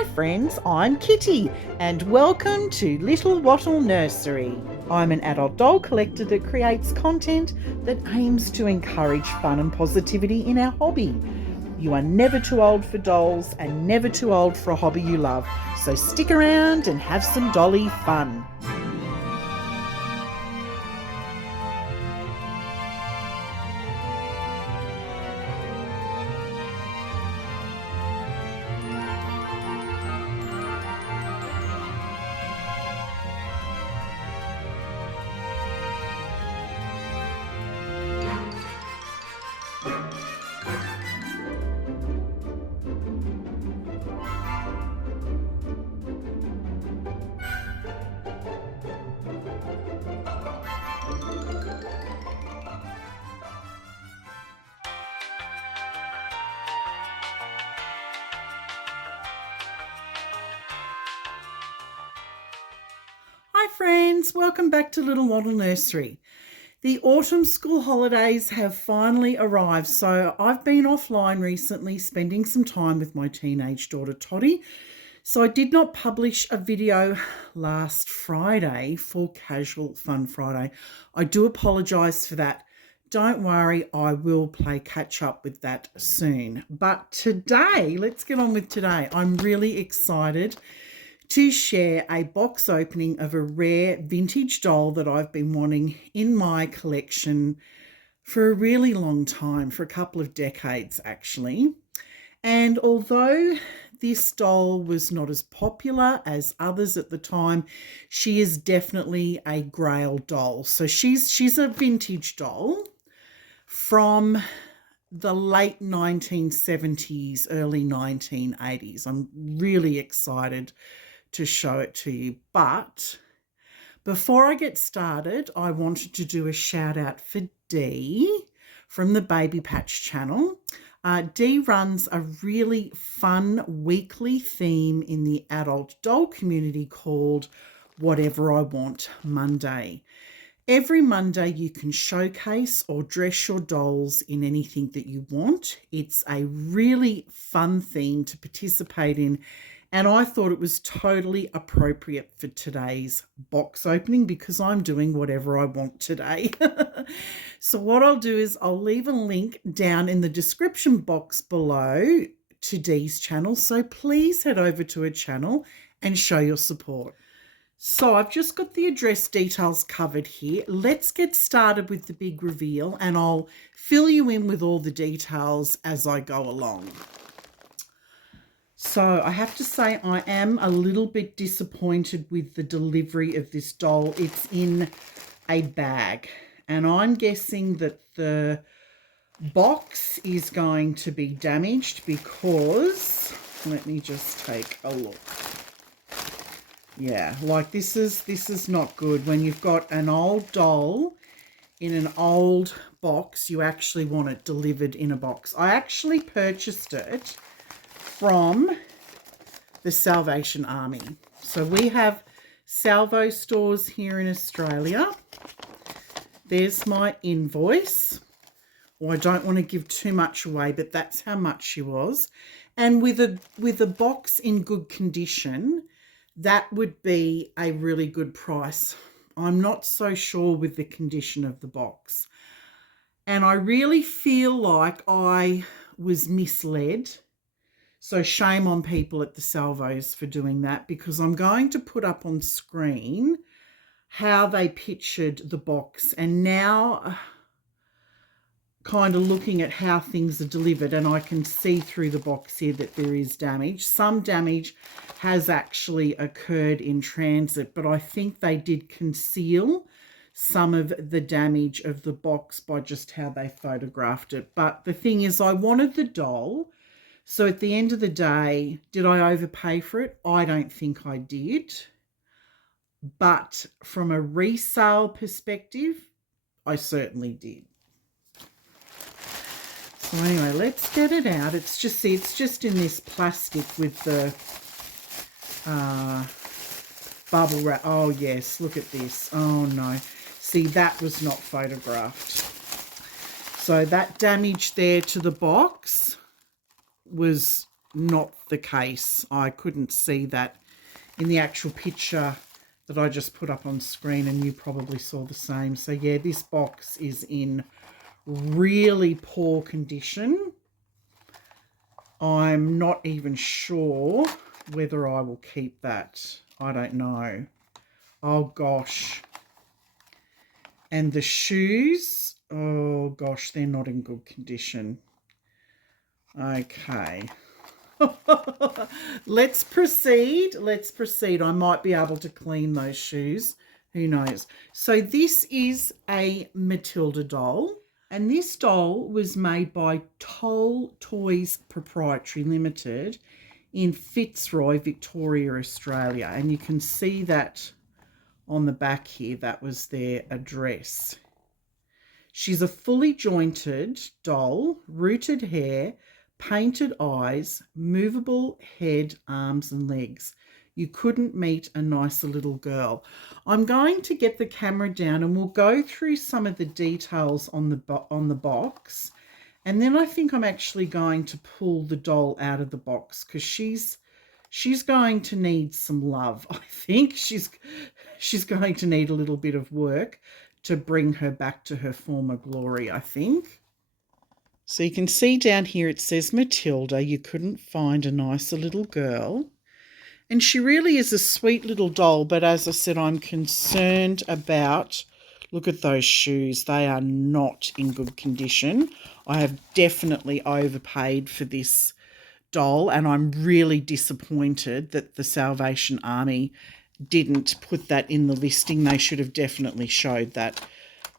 Hi friends, I'm Kitty and welcome to Little Wattle Nursery. I'm an adult doll collector that creates content that aims to encourage fun and positivity in our hobby. You are never too old for dolls and never too old for a hobby you love, so stick around and have some dolly fun. Hi friends, welcome back to Little Wattle Nursery. The autumn school holidays have finally arrived, so I've been offline recently spending some time with my teenage daughter Toddy. So I did not publish a video last Friday for Casual Fun Friday. I do apologise for that. Don't worry, I will play catch up with that soon. But today, let's get on with today. I'm really excited to share a box opening of a rare vintage doll that I've been wanting in my collection for a really long time, for a couple of decades actually. And although this doll was not as popular as others at the time, she is definitely a Grail doll. So she's a vintage doll from the late 1970s, early 1980s. I'm really excited to show it to you. But before I get started, I wanted to do a shout out for Dee from the Baby Patch channel. Dee runs a really fun weekly theme in the adult doll community called Whatever I Want Monday. Every Monday you can showcase or dress your dolls in anything that you want. It's a really fun theme to participate in, and I thought it was totally appropriate for today's box opening because I'm doing whatever I want today. So what I'll do is I'll leave a link down in the description box below to Dee's channel. So please head over to her channel and show your support. So I've just got the address details covered here. Let's get started with the big reveal and I'll fill you in with all the details as I go along. So I have to say I am a little bit disappointed with the delivery of this doll. It's in a bag and I'm guessing that the box is going to be damaged because, let me just take a look. Yeah, like this is not good. When you've got an old doll in an old box, you actually want it delivered in a box. I actually purchased it from the Salvation Army. So we have Salvo stores here in Australia. There's my invoice. Well, I don't want to give too much away, but that's how much she was. And with a box in good condition, that would be a really good price. I'm not so sure with the condition of the box. And I really feel like I was misled. So shame on people at the Salvos for doing that, because I'm going to put up on screen how they pictured the box, and now kind of looking at how things are delivered, and I can see through the box here that there is damage. Some damage has actually occurred in transit, but I think they did conceal some of the damage of the box by just how they photographed it. But the thing is, I wanted the doll. So at the end of the day, did I overpay for it? I don't think I did. But from a resale perspective, I certainly did. So anyway, let's get it out. It's just in this plastic with the bubble wrap. Oh yes, look at this. Oh no. See, that was not photographed. So that damage there to the box was not the case. I couldn't see that in the actual picture that I just put up on screen, and you probably saw the same. So yeah, this box is in really poor condition. I'm not even sure whether I will keep that. I don't know. Oh gosh. And the shoes, oh gosh, they're not in good condition. Okay. Let's proceed. Let's proceed. I might be able to clean those shoes. Who knows? So this is a Matilda doll. And this doll was made by Toll Toys Proprietary Limited in Fitzroy, Victoria, Australia. And you can see that on the back here. That was their address. She's a fully jointed doll, rooted hair, painted eyes, movable head, arms and legs. You couldn't meet a nicer little girl. I'm going to get the camera down and we'll go through some of the details on the box. And then I think I'm actually going to pull the doll out of the box because she's going to need some love. I think she's going to need a little bit of work to bring her back to her former glory, I think. So you can see down here it says Matilda, you couldn't find a nicer little girl. And she really is a sweet little doll, but as I said, I'm concerned about, look at those shoes. They are not in good condition. I have definitely overpaid for this doll, and I'm really disappointed that the Salvation Army didn't put that in the listing. They should have definitely showed that.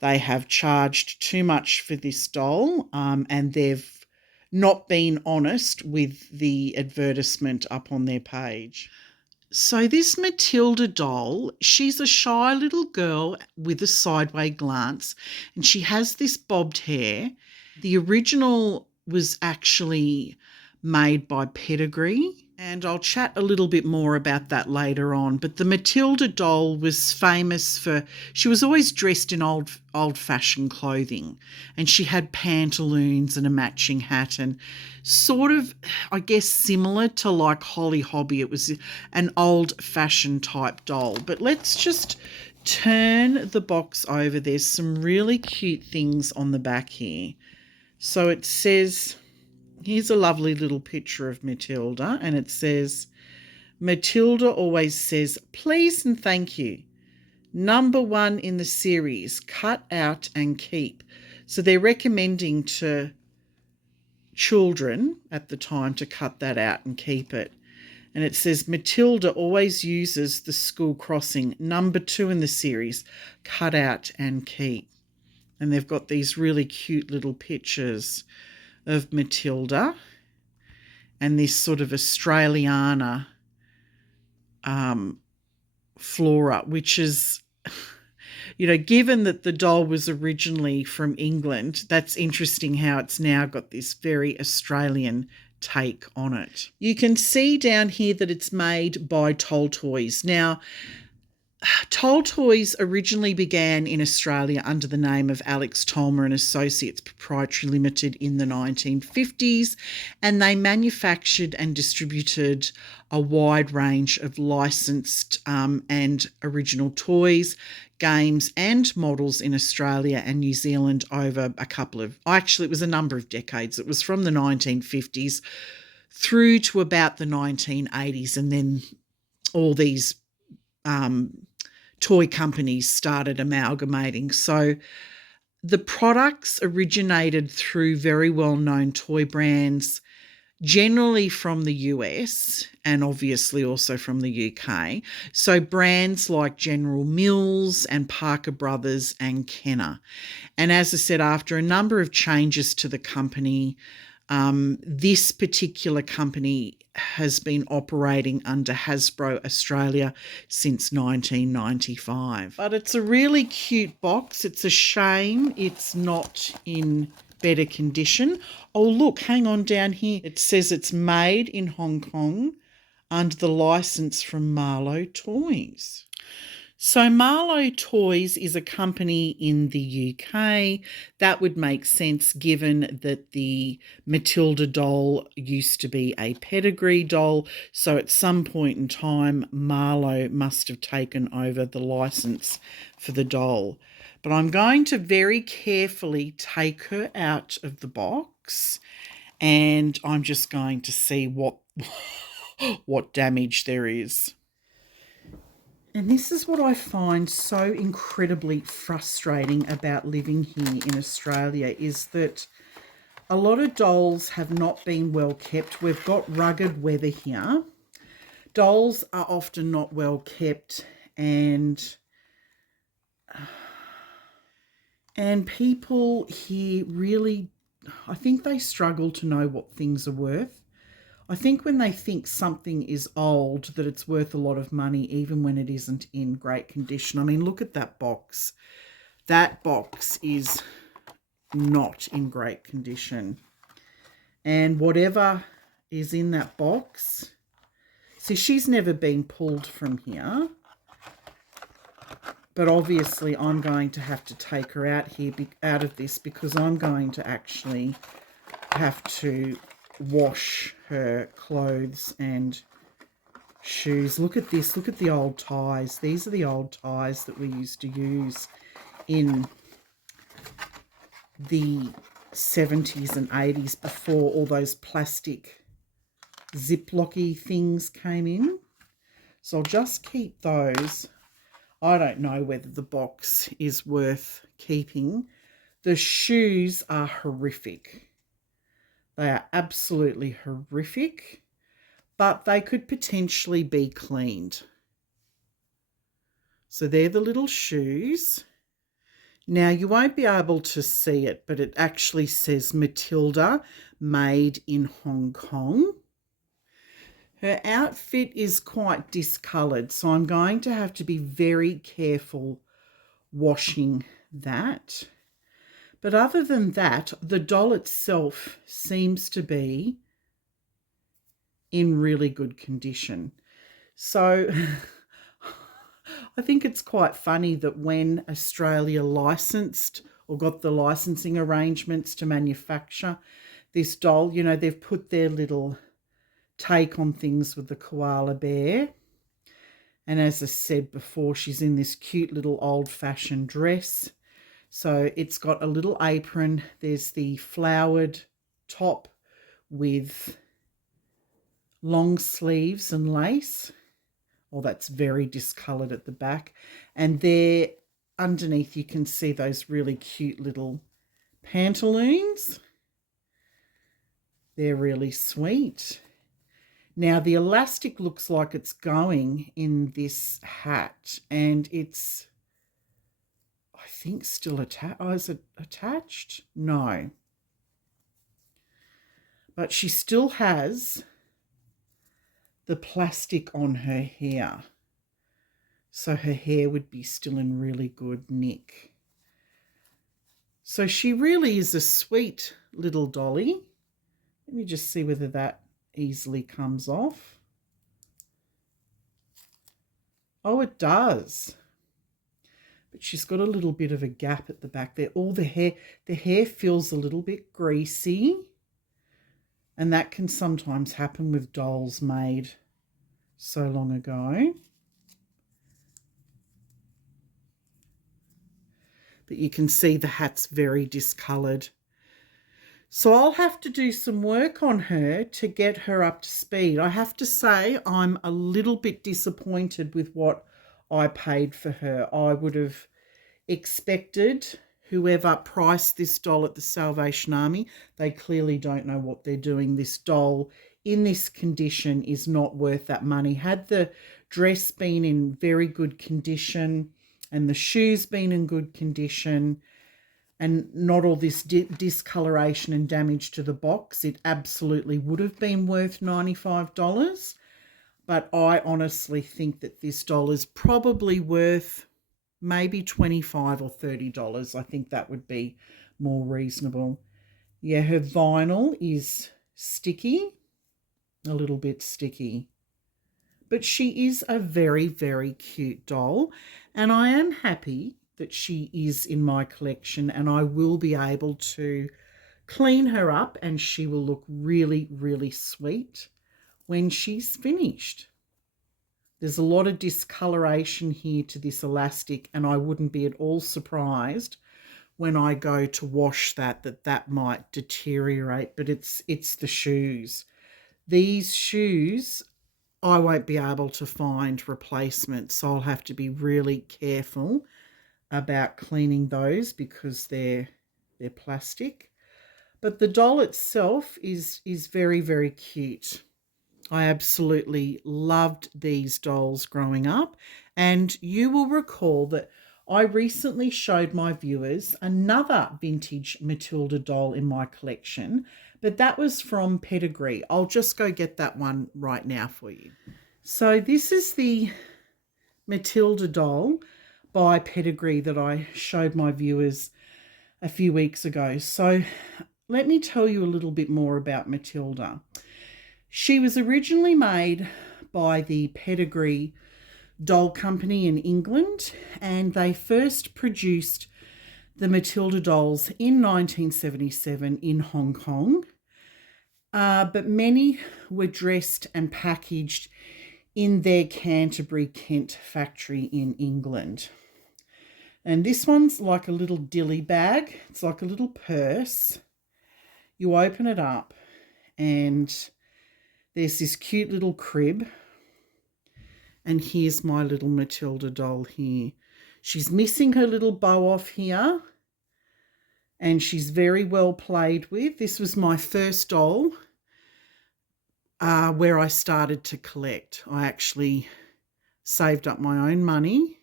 They have charged too much for this doll, and they've not been honest with the advertisement up on their page. So this Matilda doll, she's a shy little girl with a sideways glance, and she has this bobbed hair. The original was actually made by Pedigree, and I'll chat a little bit more about that later on. But the Matilda doll was famous for, she was always dressed in old-fashioned clothing, and she had pantaloons and a matching hat, and sort of, I guess, similar to like Holly Hobbie. It was an old-fashioned type doll. But let's just turn the box over. There's some really cute things on the back here. So it says, here's a lovely little picture of Matilda, and it says, Matilda always says, please and thank you. #1 in the series, cut out and keep. So they're recommending to children at the time to cut that out and keep it. And it says, Matilda always uses the school crossing, #2 in the series, cut out and keep. And they've got these really cute little pictures of Matilda and this sort of Australiana flora, which is, you know, given that the doll was originally from England, that's interesting how it's now got this very Australian take on it. You can see down here that it's made by Toll Toys. Now, Toll Toys originally began in Australia under the name of Alex Tolmer and Associates Proprietary Limited in the 1950s, and they manufactured and distributed a wide range of licensed and original toys, games and models in Australia and New Zealand over it was a number of decades. It was from the 1950s through to about the 1980s, and then all these toy companies started amalgamating. So the products originated through very well-known toy brands, generally from the US and obviously also from the UK. So brands like General Mills and Parker Brothers and Kenner. And as I said, after a number of changes to the company, this particular company has been operating under Hasbro Australia since 1995. But it's a really cute box. It's a shame it's not in better condition. Oh, look, hang on down here. It says it's made in Hong Kong under the license from Marlowe Toys. So Marlowe Toys is a company in the UK. That would make sense given that the Matilda doll used to be a pedigree doll. So at some point in time, Marlowe must have taken over the license for the doll. But I'm going to very carefully take her out of the box, and I'm just going to see what damage there is. And this is what I find so incredibly frustrating about living here in Australia, is that a lot of dolls have not been well kept. We've got rugged weather here. Dolls are often not well kept, and people here really, I think they struggle to know what things are worth. I think when they think something is old, that it's worth a lot of money, even when it isn't in great condition. I mean, look at that box. That box is not in great condition. And whatever is in that box, see, she's never been pulled from here. But obviously I'm going to have to take her out of this, because I'm going to actually have to wash her clothes and shoes. Look at this. Look at the old ties. These are the old ties that we used to use in the 70s and 80s, before all those plastic ziplocky things came in. So I'll just keep those. I don't know whether the box is worth keeping. The shoes are horrific. They are absolutely horrific, but they could potentially be cleaned. So they're the little shoes. Now, you won't be able to see it, but it actually says Matilda, made in Hong Kong. Her outfit is quite discoloured, so I'm going to have to be very careful washing that. But other than that, the doll itself seems to be in really good condition. So I think it's quite funny that when Australia licensed or got the licensing arrangements to manufacture this doll, you know, they've put their little take on things with the koala bear. And as I said before, she's in this cute little old-fashioned dress. So it's got a little apron. There's the flowered top with long sleeves and lace. Oh, that's very discoloured at the back. And there underneath you can see those really cute little pantaloons. They're really sweet. Now, the elastic looks like it's going in this hat, and it's, I think, still attached. Oh, is it attached? No. But she still has the plastic on her hair. So her hair would be still in really good nick. So she really is a sweet little dolly. Let me just see whether that easily comes off. Oh, it does. But she's got a little bit of a gap at the back there. All the hair feels a little bit greasy. And that can sometimes happen with dolls made so long ago. But you can see the hat's very discoloured. So I'll have to do some work on her to get her up to speed. I have to say I'm a little bit disappointed with what I paid for her. I would have expected whoever priced this doll at the Salvation Army, they clearly don't know what they're doing. This doll in this condition is not worth that money. Had the dress been in very good condition and the shoes been in good condition and not all this discoloration and damage to the box, it absolutely would have been worth $95. But I honestly think that this doll is probably worth maybe $25 or $30. I think that would be more reasonable. Yeah, her vinyl is sticky, a little bit sticky. but she is a very, very cute doll, and I am happy that she is in my collection, and I will be able to clean her up and she will look really, really sweet when she's finished. There's a lot of discoloration here to this elastic, and I wouldn't be at all surprised when I go to wash that might deteriorate, but it's the shoes. These shoes, I won't be able to find replacements, so I'll have to be really careful about cleaning those because they're plastic. But the doll itself is very, very cute. I absolutely loved these dolls growing up, and you will recall that I recently showed my viewers another vintage Matilda doll in my collection, but that was from Pedigree. I'll just go get that one right now for you. So this is the Matilda doll by Pedigree that I showed my viewers a few weeks ago. So let me tell you a little bit more about Matilda. She was originally made by the Pedigree Doll Company in England, and they first produced the Matilda dolls in 1977 in Hong Kong, but many were dressed and packaged in their Canterbury, Kent factory in England. And this one's like a little dilly bag. It's like a little purse. You open it up and there's this cute little crib. And here's my little Matilda doll here. She's missing her little bow off here. And she's very well played with. This was my first doll where I started to collect. I actually saved up my own money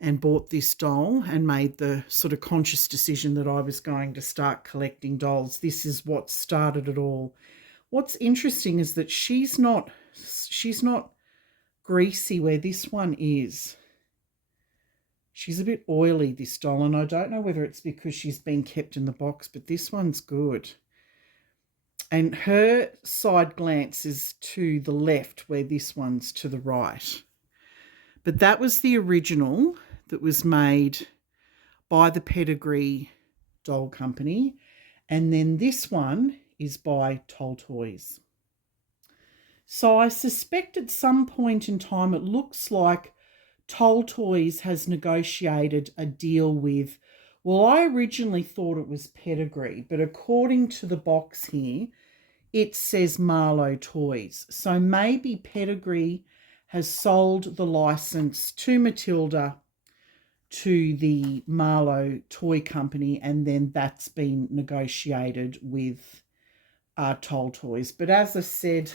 and bought this doll and made the sort of conscious decision that I was going to start collecting dolls. This is what started it all. What's interesting is that she's not greasy where this one is. She's a bit oily, this doll, and I don't know whether it's because she's been kept in the box, but this one's good. And her side glance is to the left where this one's to the right. But that was the original that was made by the Pedigree Doll Company. And then this one is by Toll Toys. So I suspect at some point in time it looks like Toll Toys has negotiated a deal with, well, I originally thought it was Pedigree, but according to the box here, it says Marlowe Toys. So maybe Pedigree has sold the license to Matilda to the Marlowe Toy Company, and then that's been negotiated with Toll Toys. But as I said,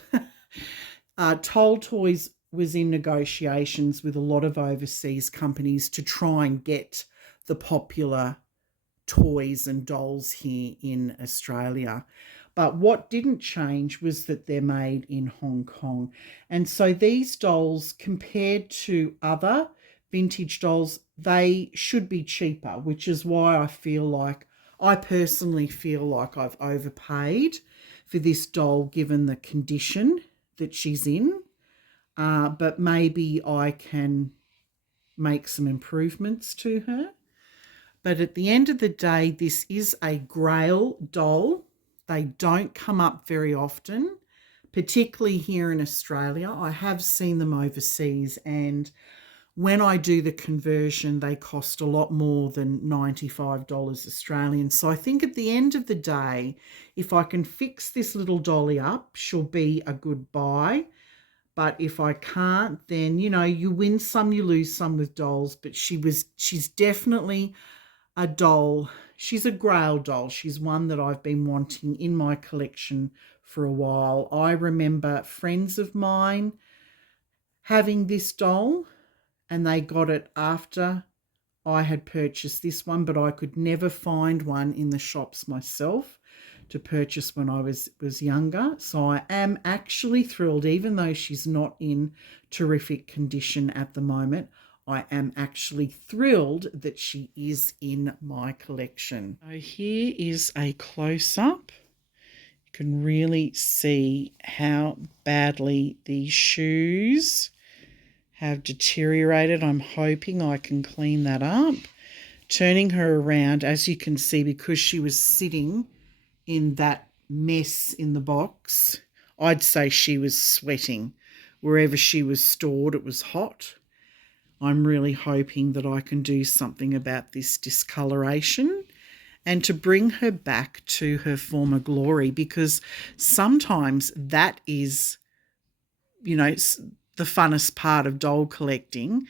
Toll Toys was in negotiations with a lot of overseas companies to try and get the popular toys and dolls here in Australia. But what didn't change was that they're made in Hong Kong. And so these dolls, compared to other vintage dolls, they should be cheaper, which is why I personally feel like I've overpaid for this doll given the condition that she's in. But maybe I can make some improvements to her. But at the end of the day, this is a Grail doll. They don't come up very often, particularly here in Australia. I have seen them overseas, and when I do the conversion, they cost a lot more than $95 Australian. So I think at the end of the day, if I can fix this little dolly up, she'll be a good buy. But if I can't, then, you know, you win some, you lose some with dolls. But she's definitely a doll. She's a Grail doll. She's one that I've been wanting in my collection for a while. I remember friends of mine having this doll, and they got it after I had purchased this one, but I could never find one in the shops myself to purchase when I was younger. So I am actually thrilled, even though she's not in terrific condition at the moment, I am actually thrilled that she is in my collection. So here is a close-up You can really see how badly these shoes have deteriorated. I'm hoping I can clean that up. Turning her around, as you can see, because she was sitting in that mess in the box, I'd say she was sweating. Wherever she was stored, it was hot. I'm really hoping that I can do something about this discoloration and to bring her back to her former glory, because sometimes that is, the funnest part of doll collecting,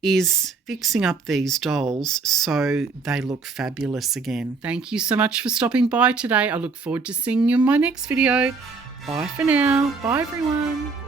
is fixing up these dolls so they look fabulous again. Thank you so much for stopping by today. I look forward to seeing you in my next video. Bye for now. Bye, everyone.